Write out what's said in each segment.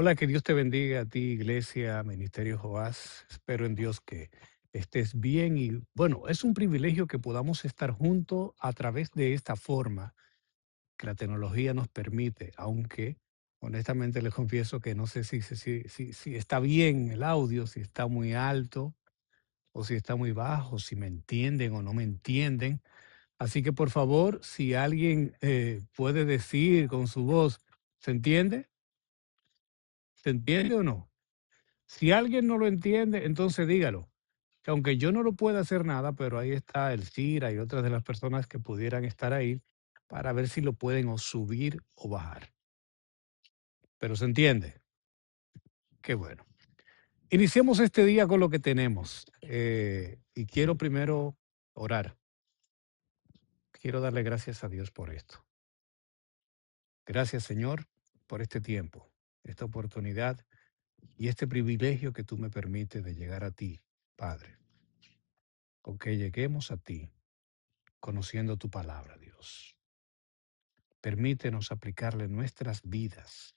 Hola, que Dios te bendiga a ti, Iglesia, Ministerio Joás. Espero en Dios que estés bien y bueno, es un privilegio que podamos estar juntos a través de esta forma que la tecnología nos permite, aunque honestamente les confieso que no sé si está bien el audio, si está muy alto o si está muy bajo, si me entienden o no me entienden. Así que por favor, si alguien puede decir con su voz, ¿se entiende? ¿Se entiende o no? Si alguien no lo entiende, entonces dígalo. Que aunque yo no lo pueda hacer nada, pero ahí está el CIRA y otras de las personas que pudieran estar ahí para ver si lo pueden o subir o bajar. Pero se entiende. Qué bueno. Iniciemos este día con lo que tenemos. Y quiero primero orar. Quiero darle gracias a Dios por esto. Gracias, Señor, por este tiempo, esta oportunidad y este privilegio que tú me permites de llegar a ti, Padre. Con que lleguemos a ti conociendo tu palabra, Dios. Permítenos aplicarle nuestras vidas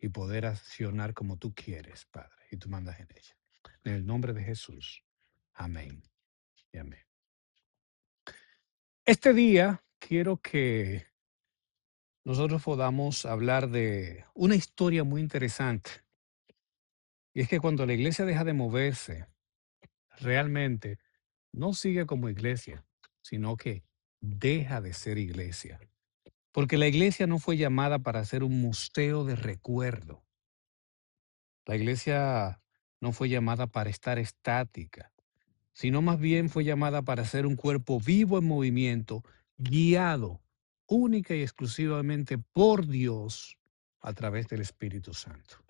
y poder accionar como tú quieres, Padre, y tú mandas en ella. En el nombre de Jesús. Amén y amén. Este día quiero que nosotros podamos hablar de una historia muy interesante. Y es que cuando la iglesia deja de moverse, realmente no sigue como iglesia, sino que deja de ser iglesia. Porque la iglesia no fue llamada para ser un museo de recuerdo. La iglesia no fue llamada para estar estática, sino más bien fue llamada para ser un cuerpo vivo en movimiento, guiado única y exclusivamente por Dios a través del Espíritu Santo.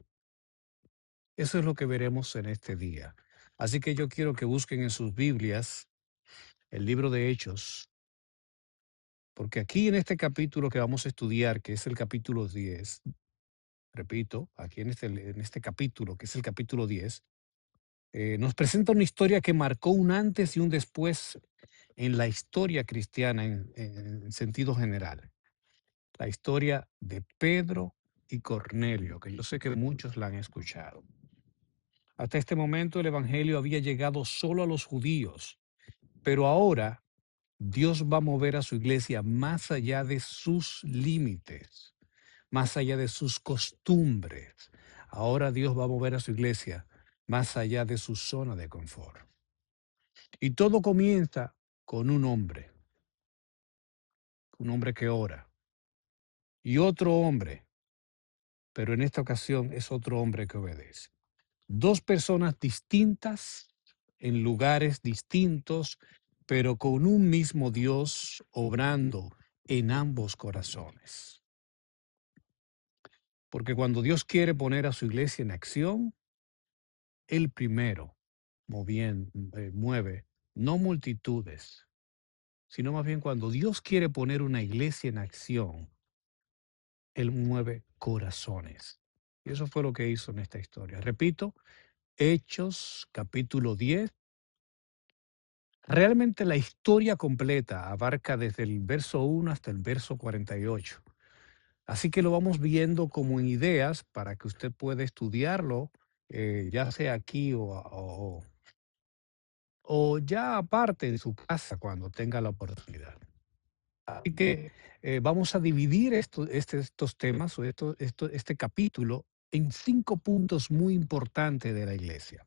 Eso es lo que veremos en este día. Así que yo quiero que busquen en sus Biblias el libro de Hechos, porque aquí en este capítulo que vamos a estudiar, que es el capítulo 10, repito, aquí en este capítulo, que es el capítulo 10, nos presenta una historia que marcó un antes y un después en la historia cristiana en sentido general. La historia de Pedro y Cornelio, que yo sé que muchos la han escuchado. Hasta este momento el Evangelio había llegado solo a los judíos, pero ahora Dios va a mover a su iglesia más allá de sus límites, más allá de sus costumbres. Ahora Dios va a mover a su iglesia más allá de su zona de confort. Y todo comienza con un hombre que ora, y otro hombre, pero en esta ocasión es otro hombre que obedece. Dos personas distintas en lugares distintos, pero con un mismo Dios obrando en ambos corazones. Porque cuando Dios quiere poner a su iglesia en acción, Él primero mueve no multitudes, sino más bien cuando Dios quiere poner una iglesia en acción, Él mueve corazones. Y eso fue lo que hizo en esta historia. Repito, Hechos capítulo 10. Realmente la historia completa abarca desde el verso 1 hasta el verso 48. Así que lo vamos viendo como en ideas para que usted pueda estudiarlo, ya sea aquí o ya aparte en su casa cuando tenga la oportunidad. Así que vamos a dividir estos temas o este capítulo en 5 puntos muy importantes de la iglesia.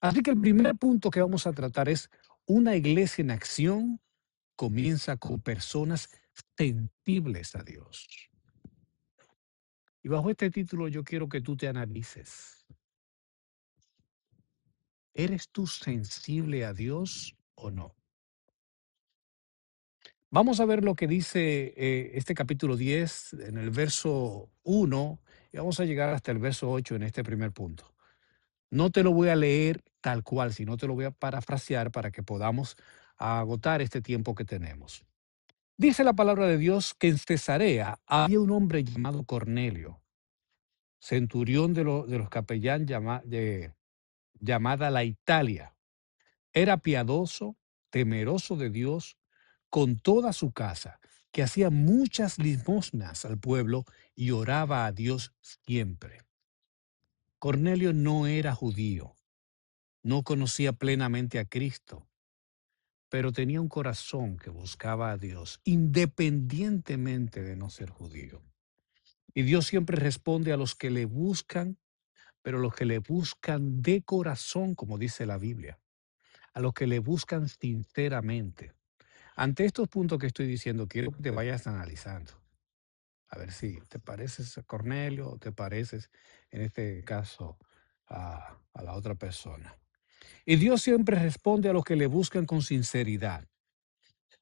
Así que el primer punto que vamos a tratar es una iglesia en acción comienza con personas sensibles a Dios. Y bajo este título yo quiero que tú te analices. ¿Eres tú sensible a Dios o no? Vamos a ver lo que dice este capítulo 10 en el verso 1 y vamos a llegar hasta el verso 8 en este primer punto. No te lo voy a leer tal cual, sino te lo voy a parafrasear para que podamos agotar este tiempo que tenemos. Dice la palabra de Dios que en Cesarea había un hombre llamado Cornelio, centurión de los capellán llamada la Italia. Era piadoso, temeroso de Dios, con toda su casa, que hacía muchas limosnas al pueblo y oraba a Dios siempre. Cornelio no era judío, no conocía plenamente a Cristo, pero tenía un corazón que buscaba a Dios, independientemente de no ser judío. Y Dios siempre responde a los que le buscan, pero los que le buscan de corazón, como dice la Biblia, a los que le buscan sinceramente. Ante estos puntos que estoy diciendo, quiero que te vayas analizando. A ver si te pareces a Cornelio o te pareces, en este caso, a la otra persona. Y Dios siempre responde a los que le buscan con sinceridad.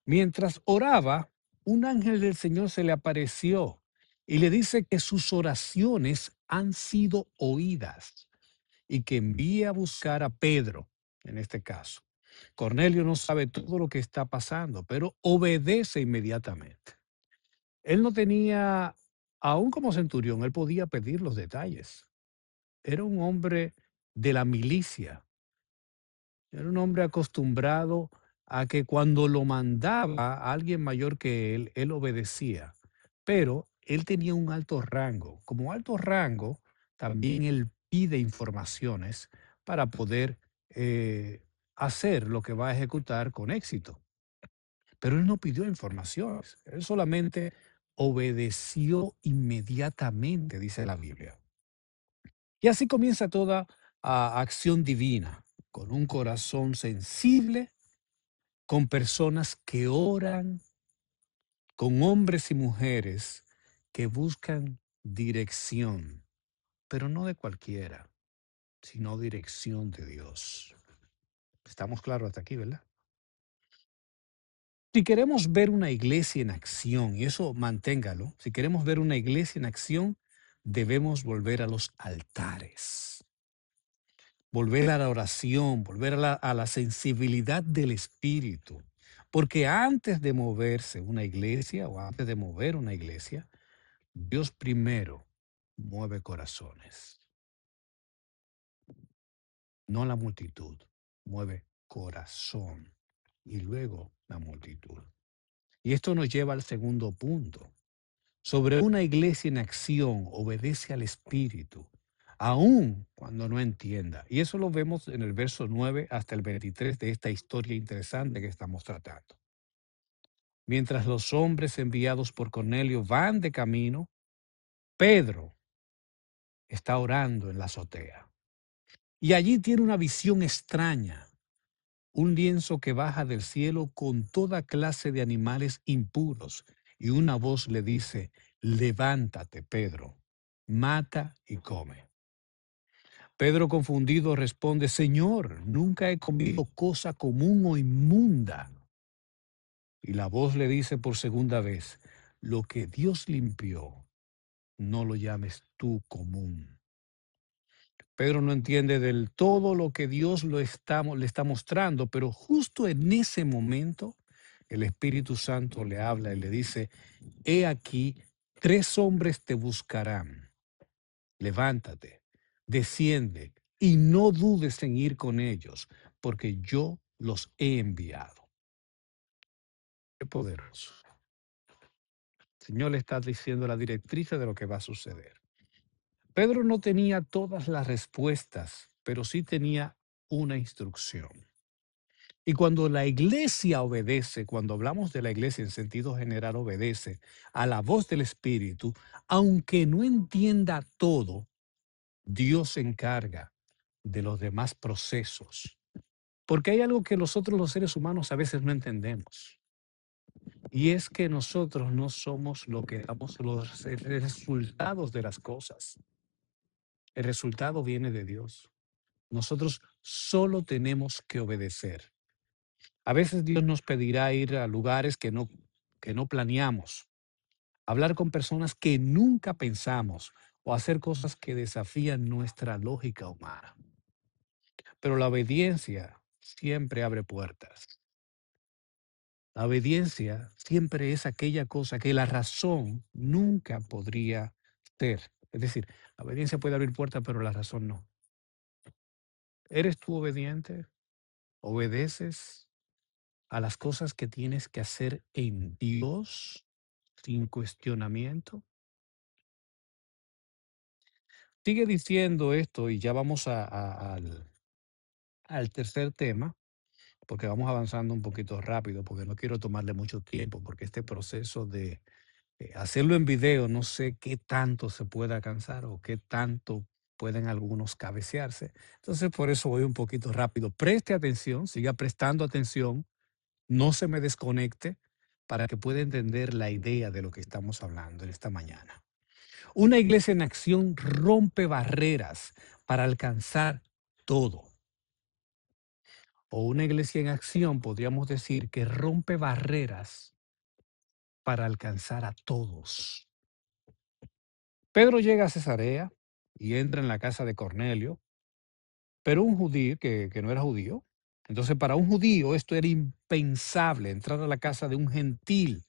Mientras oraba, un ángel del Señor se le apareció y le dice que sus oraciones han sido oídas y que envíe a buscar a Pedro, en este caso. Cornelio no sabe todo lo que está pasando, pero obedece inmediatamente. Él no tenía, aún como centurión, él podía pedir los detalles. Era un hombre de la milicia. Era un hombre acostumbrado a que cuando lo mandaba a alguien mayor que él obedecía. Pero él tenía un alto rango. Como alto rango, también él pide informaciones para poder hacer lo que va a ejecutar con éxito. Pero él no pidió informaciones. Él solamente obedeció inmediatamente, dice la Biblia. Y así comienza toda acción divina, con un corazón sensible, con personas que oran, con hombres y mujeres que buscan dirección, pero no de cualquiera, sino dirección de Dios. Estamos claros hasta aquí, ¿verdad? Si queremos ver una iglesia en acción, y eso manténgalo, si queremos ver una iglesia en acción, debemos volver a los altares, volver a la oración, volver a la sensibilidad del Espíritu. Porque antes de moverse una iglesia o antes de mover una iglesia, Dios primero mueve corazones, no la multitud, mueve corazón y luego la multitud. Y esto nos lleva al segundo punto. Sobre una iglesia en acción obedece al Espíritu, aun cuando no entienda. Y eso lo vemos en el verso 9 hasta el 23 de esta historia interesante que estamos tratando. Mientras los hombres enviados por Cornelio van de camino, Pedro está orando en la azotea. Y allí tiene una visión extraña, un lienzo que baja del cielo con toda clase de animales impuros, y una voz le dice, levántate, Pedro, mata y come. Pedro confundido responde, Señor, nunca he comido cosa común o inmunda. Y la voz le dice por segunda vez, lo que Dios limpió, no lo llames tú común. Pedro no entiende del todo lo que Dios le está mostrando, pero justo en ese momento el Espíritu Santo le habla y le dice, he aquí, tres hombres te buscarán. Levántate, desciende y no dudes en ir con ellos, porque yo los he enviado. Qué poderoso. El Señor le está diciendo la directriz de lo que va a suceder. Pedro no tenía todas las respuestas, pero sí tenía una instrucción. Y cuando la iglesia obedece, cuando hablamos de la iglesia en sentido general, obedece a la voz del Espíritu, aunque no entienda todo, Dios se encarga de los demás procesos. Porque hay algo que nosotros los seres humanos a veces no entendemos. Y es que nosotros no somos lo que damos los resultados de las cosas. El resultado viene de Dios. Nosotros solo tenemos que obedecer. A veces Dios nos pedirá ir a lugares que no planeamos, hablar con personas que nunca pensamos o hacer cosas que desafían nuestra lógica humana. Pero la obediencia siempre abre puertas. La obediencia siempre es aquella cosa que la razón nunca podría ser. Es decir, la obediencia puede abrir puertas, pero la razón no. ¿Eres tú obediente? ¿Obedeces a las cosas que tienes que hacer en Dios sin cuestionamiento? sigue diciendo esto y ya vamos al tercer tema, porque vamos avanzando un poquito rápido, porque no quiero tomarle mucho tiempo, porque este proceso de hacerlo en video, no sé qué tanto se pueda cansar o qué tanto pueden algunos cabecearse. Entonces, por eso voy un poquito rápido. Preste atención, siga prestando atención, no se me desconecte para que pueda entender la idea de lo que estamos hablando en esta mañana. Una iglesia en acción rompe barreras para alcanzar todo. O una iglesia en acción, podríamos decir, que rompe barreras para alcanzar a todos. Pedro llega a Cesarea y entra en la casa de Cornelio, pero un judío que no era judío. Entonces, para un judío esto era impensable, entrar a la casa de un gentil.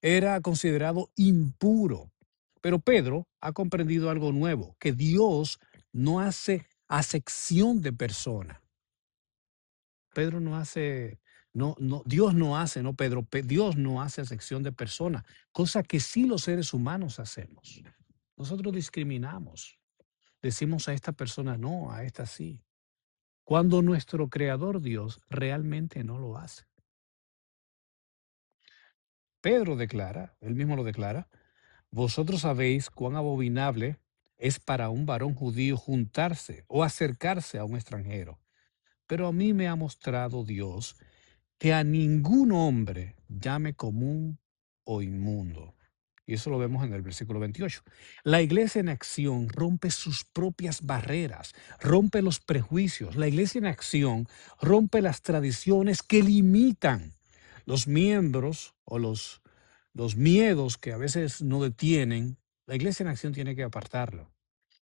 Era considerado impuro. Pero Pedro ha comprendido algo nuevo, que Dios no hace acepción de persona. Pedro no hace, Dios no hace, no Pedro, Dios no hace acepción de persona, cosa que sí los seres humanos hacemos. Nosotros discriminamos. Decimos a esta persona no, a esta sí. Cuando nuestro creador Dios realmente no lo hace. Pedro declara, él mismo lo declara, vosotros sabéis cuán abominable es para un varón judío juntarse o acercarse a un extranjero. Pero a mí me ha mostrado Dios que a ningún hombre llame común o inmundo. Y eso lo vemos en el versículo 28. La iglesia en acción rompe sus propias barreras, rompe los prejuicios. La iglesia en acción rompe las tradiciones que limitan los miembros o los miedos que a veces no detienen. La iglesia en acción tiene que apartarlo.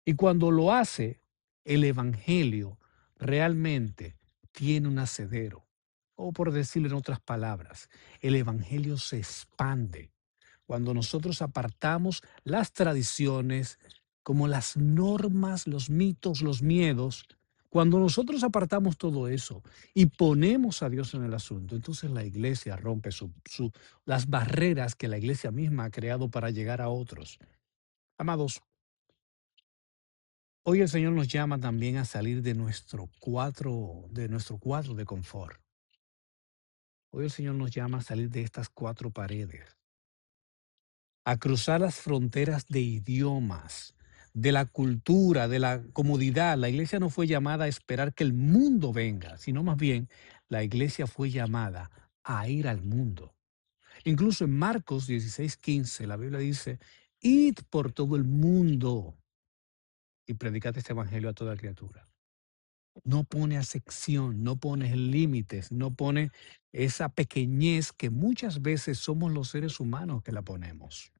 Y cuando lo hace, el Evangelio realmente tiene un asedero. O por decirlo en otras palabras, el Evangelio se expande. Cuando nosotros apartamos las tradiciones, como las normas, los mitos, los miedos, cuando nosotros apartamos todo eso y ponemos a Dios en el asunto, entonces la iglesia rompe las barreras que la iglesia misma ha creado para llegar a otros. Amados, hoy el Señor nos llama también a salir de nuestro cuadro de confort. Hoy el Señor nos llama a salir de estas cuatro paredes, a cruzar las fronteras de idiomas, de la cultura, de la comodidad. La iglesia no fue llamada a esperar que el mundo venga, sino más bien la iglesia fue llamada a ir al mundo. Incluso en Marcos 16:15 la Biblia dice, id por todo el mundo y predicad este evangelio a toda criatura. No pone acepción, no pone límites, no pone esa pequeñez que muchas veces somos los seres humanos que la ponemos.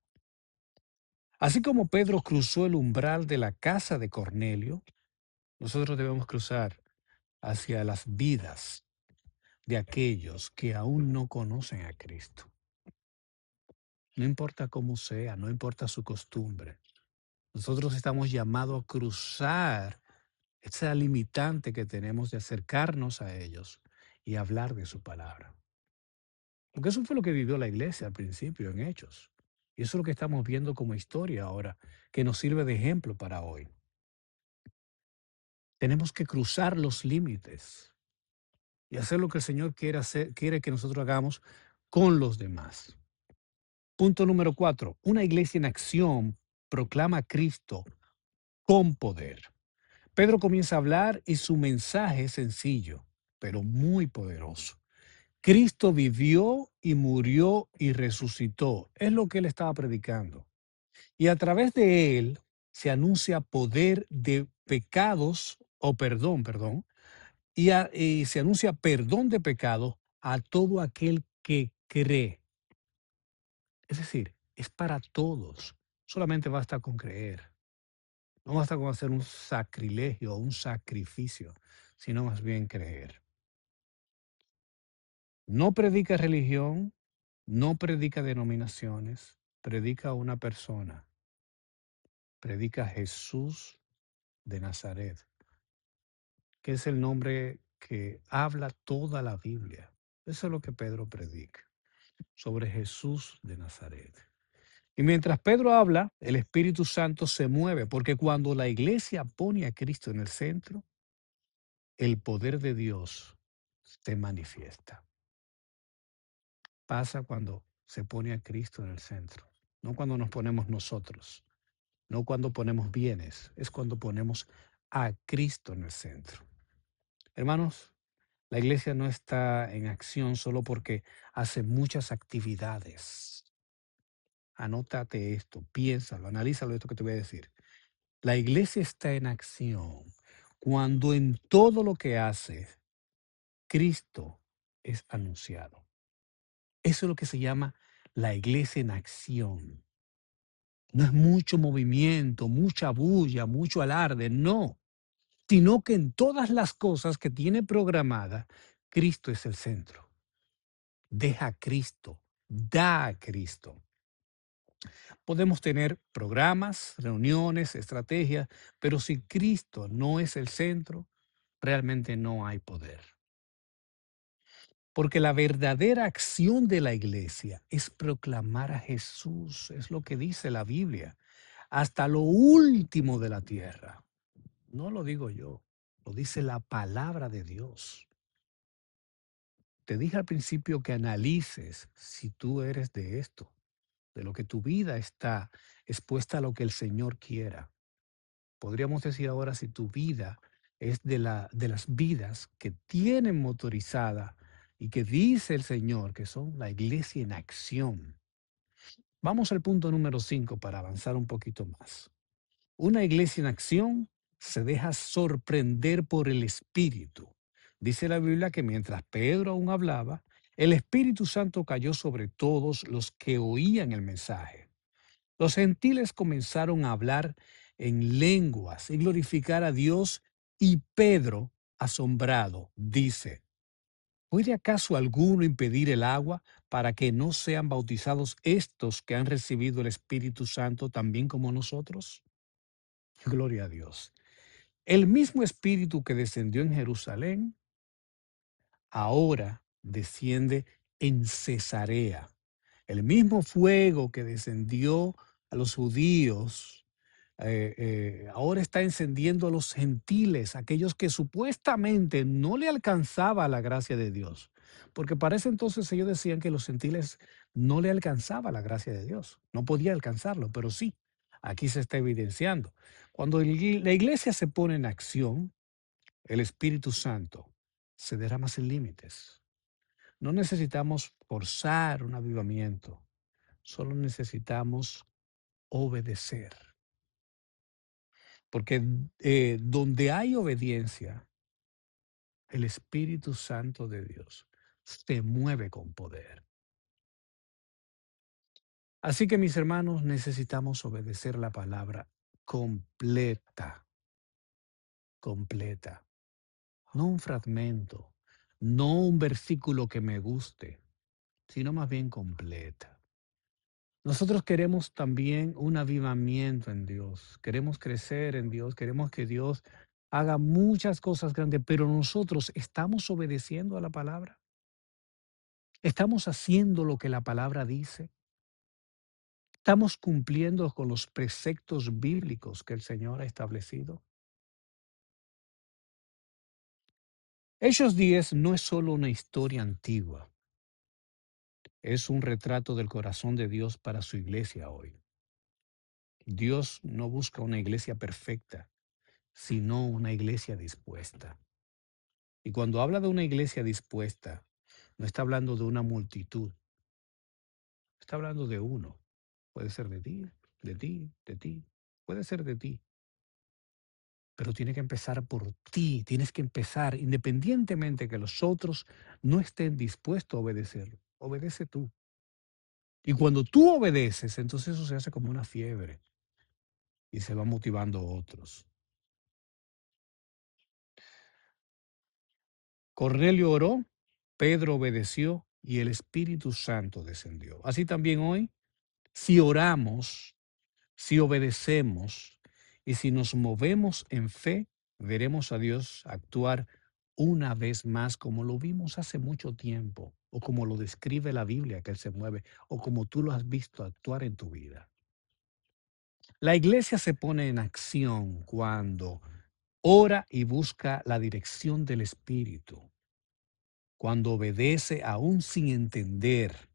Así como Pedro cruzó el umbral de la casa de Cornelio, nosotros debemos cruzar hacia las vidas de aquellos que aún no conocen a Cristo. No importa cómo sea, no importa su costumbre. Nosotros estamos llamados a cruzar esa limitante que tenemos de acercarnos a ellos y hablar de su palabra. Porque eso fue lo que vivió la iglesia al principio en Hechos. Y eso es lo que estamos viendo como historia ahora, que nos sirve de ejemplo para hoy. Tenemos que cruzar los límites y hacer lo que el Señor quiere que nosotros hagamos con los demás. Punto número 4. Una iglesia en acción proclama a Cristo con poder. Pedro comienza a hablar y su mensaje es sencillo, pero muy poderoso. Cristo vivió y murió y resucitó. Es lo que él estaba predicando. Y a través de él se anuncia poder de pecados, o perdón, y se anuncia perdón de pecados a todo aquel que cree. Es decir, es para todos. Solamente basta con creer. No basta con hacer un sacrilegio o un sacrificio, sino más bien creer. No predica religión, no predica denominaciones, predica a una persona, predica a Jesús de Nazaret, que es el nombre que habla toda la Biblia. Eso es lo que Pedro predica, sobre Jesús de Nazaret. Y mientras Pedro habla, el Espíritu Santo se mueve, porque cuando la iglesia pone a Cristo en el centro, el poder de Dios se manifiesta. Pasa cuando se pone a Cristo en el centro, no cuando nos ponemos nosotros, no cuando ponemos bienes, es cuando ponemos a Cristo en el centro. Hermanos, la iglesia no está en acción solo porque hace muchas actividades. Anótate esto, piénsalo, analízalo esto que te voy a decir. La iglesia está en acción cuando en todo lo que hace, Cristo es anunciado. Eso es lo que se llama la iglesia en acción. No es mucho movimiento, mucha bulla, mucho alarde, no, sino que en todas las cosas que tiene programada, Cristo es el centro. Deja a Cristo, da a Cristo. Podemos tener programas, reuniones, estrategias, pero si Cristo no es el centro, realmente no hay poder. Porque la verdadera acción de la iglesia es proclamar a Jesús, es lo que dice la Biblia, hasta lo último de la tierra. No lo digo yo, lo dice la palabra de Dios. Te dije al principio que analices si tú eres de esto, de lo que tu vida está expuesta a lo que el Señor quiera. Podríamos decir ahora si tu vida es de las vidas que tienen motorizada y que dice el Señor que son la iglesia en acción. Vamos al punto número 5 para avanzar un poquito más. Una iglesia en acción se deja sorprender por el Espíritu. Dice la Biblia que mientras Pedro aún hablaba, el Espíritu Santo cayó sobre todos los que oían el mensaje. Los gentiles comenzaron a hablar en lenguas y glorificar a Dios, y Pedro, asombrado, dice, ¿puede acaso alguno impedir el agua para que no sean bautizados estos que han recibido el Espíritu Santo también como nosotros? Gloria a Dios. El mismo Espíritu que descendió en Jerusalén, ahora desciende en Cesarea. El mismo fuego que descendió a los judíos, ahora está encendiendo a los gentiles, aquellos que supuestamente no le alcanzaba la gracia de Dios. Porque para ese entonces ellos decían que los gentiles no le alcanzaba la gracia de Dios, no podía alcanzarlo, pero sí, aquí se está evidenciando. Cuando la iglesia se pone en acción, el Espíritu Santo se derrama sin límites. No necesitamos forzar un avivamiento, solo necesitamos obedecer. Porque donde hay obediencia, el Espíritu Santo de Dios se mueve con poder. Así que mis hermanos, necesitamos obedecer la palabra completa, completa. No un fragmento, no un versículo que me guste, sino más bien completa. Nosotros queremos también un avivamiento en Dios, queremos crecer en Dios, queremos que Dios haga muchas cosas grandes, pero nosotros estamos obedeciendo a la palabra, estamos haciendo lo que la palabra dice, estamos cumpliendo con los preceptos bíblicos que el Señor ha establecido. Hechos 10 no es solo una historia antigua, es un retrato del corazón de Dios para su iglesia hoy. Dios no busca una iglesia perfecta, sino una iglesia dispuesta. Y cuando habla de una iglesia dispuesta, no está hablando de una multitud, está hablando de uno. Puede ser de ti, de ti, de ti, puede ser de ti, pero tiene que empezar por ti, tienes que empezar independientemente que los otros no estén dispuestos a obedecer. Obedece tú. Y cuando tú obedeces, entonces eso se hace como una fiebre y se va motivando a otros. Cornelio oró, Pedro obedeció y el Espíritu Santo descendió. Así también hoy, si oramos, si obedecemos y si nos movemos en fe, veremos a Dios actuar una vez más, como lo vimos hace mucho tiempo, o como lo describe la Biblia, que Él se mueve, o como tú lo has visto actuar en tu vida. La iglesia se pone en acción cuando ora y busca la dirección del Espíritu, cuando obedece aún sin entender,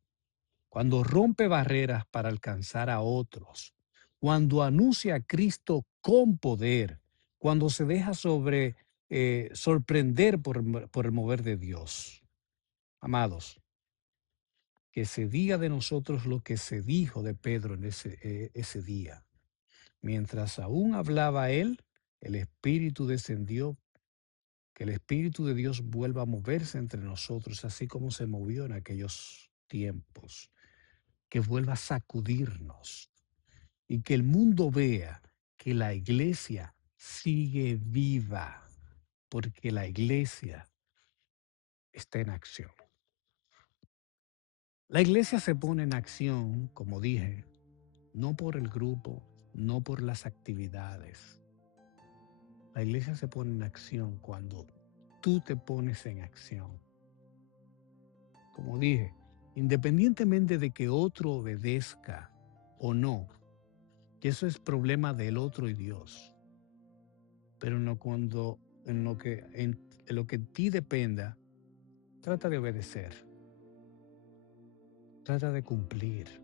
cuando rompe barreras para alcanzar a otros, cuando anuncia a Cristo con poder, cuando se deja sorprender por el mover de Dios. Amados, que se diga de nosotros lo que se dijo de Pedro en ese día. Mientras aún hablaba él, el Espíritu descendió, que el Espíritu de Dios vuelva a moverse entre nosotros, así como se movió en aquellos tiempos, que vuelva a sacudirnos y que el mundo vea que la iglesia sigue viva, porque la iglesia está en acción. La iglesia se pone en acción, como dije, no por el grupo, no por las actividades. La iglesia se pone en acción cuando tú te pones en acción. Como dije, independientemente de que otro obedezca o no, que eso es problema del otro y Dios. Pero no cuando en lo que en ti dependa, trata de obedecer, trata de cumplir,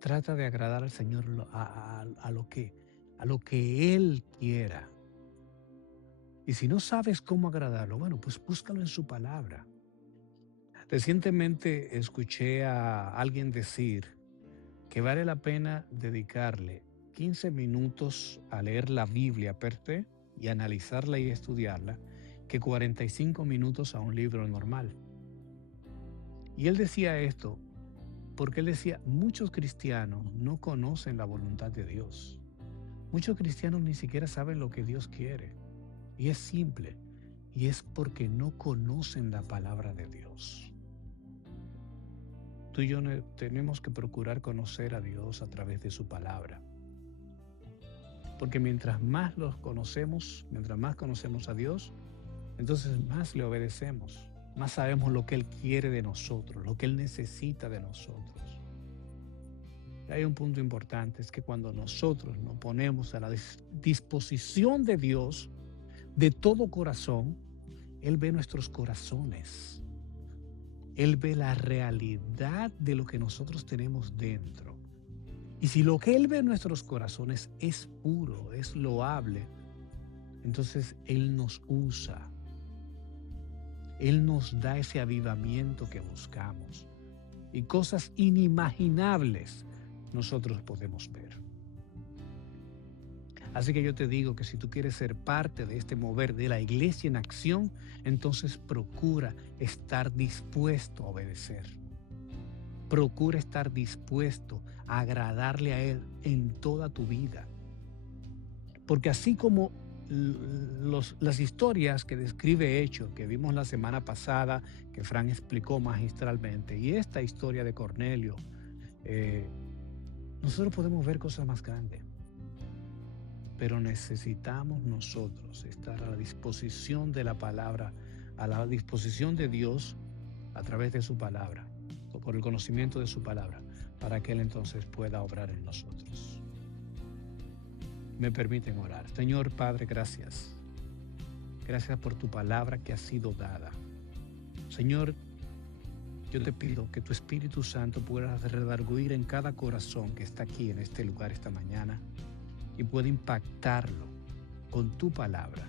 trata de agradar al Señor a lo que Él quiera. Y si no sabes cómo agradarlo, bueno, pues búscalo en su palabra. Recientemente escuché a alguien decir que vale la pena dedicarle 15 minutos a leer la Biblia per se y analizarla y estudiarla, que 45 minutos a un libro normal. Y él decía esto porque él decía, muchos cristianos no conocen la voluntad de Dios. Muchos cristianos ni siquiera saben lo que Dios quiere. Y es simple, y es porque no conocen la palabra de Dios. Tú y yo tenemos que procurar conocer a Dios a través de su palabra. Porque mientras más los conocemos, mientras más conocemos a Dios, entonces más le obedecemos, más sabemos lo que Él quiere de nosotros, lo que Él necesita de nosotros. Y hay un punto importante, es que cuando nosotros nos ponemos a la disposición de Dios de todo corazón, Él ve nuestros corazones. Él ve la realidad de lo que nosotros tenemos dentro. Y si lo que Él ve en nuestros corazones es puro, es loable, entonces Él nos usa. Él nos da ese avivamiento que buscamos. Y cosas inimaginables nosotros podemos ver. Así que yo te digo que si tú quieres ser parte de este mover de la iglesia en acción, entonces procura estar dispuesto a obedecer. Procura estar dispuesto a agradarle a Él en toda tu vida. Porque así como las historias que describe Hechos, que vimos la semana pasada, que Fran explicó magistralmente, y esta historia de Cornelio, nosotros podemos ver cosas más grandes. Pero necesitamos nosotros estar a la disposición de la palabra, a la disposición de Dios a través de su palabra, o por el conocimiento de su palabra, para que Él entonces pueda obrar en nosotros. Me permiten orar. Señor Padre, gracias. Gracias por tu palabra que ha sido dada. Señor, yo te pido que tu Espíritu Santo pueda redarguir en cada corazón que está aquí en este lugar esta mañana y pueda impactarlo con tu palabra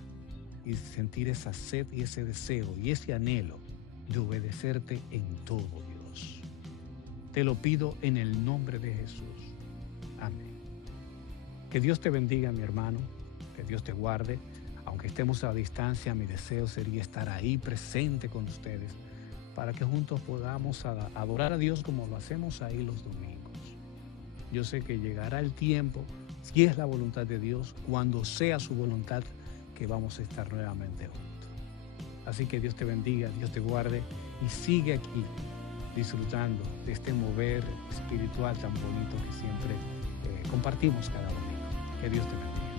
y sentir esa sed y ese deseo y ese anhelo de obedecerte en todo, Dios. Te lo pido en el nombre de Jesús. Amén. Que Dios te bendiga, mi hermano, que Dios te guarde. Aunque estemos a distancia, mi deseo sería estar ahí presente con ustedes para que juntos podamos adorar a Dios como lo hacemos ahí los domingos. Yo sé que llegará el tiempo, si es la voluntad de Dios, cuando sea su voluntad, que vamos a estar nuevamente juntos. Así que Dios te bendiga, Dios te guarde y sigue aquí disfrutando de este mover espiritual tan bonito que siempre compartimos cada domingo. Que Dios te bendiga.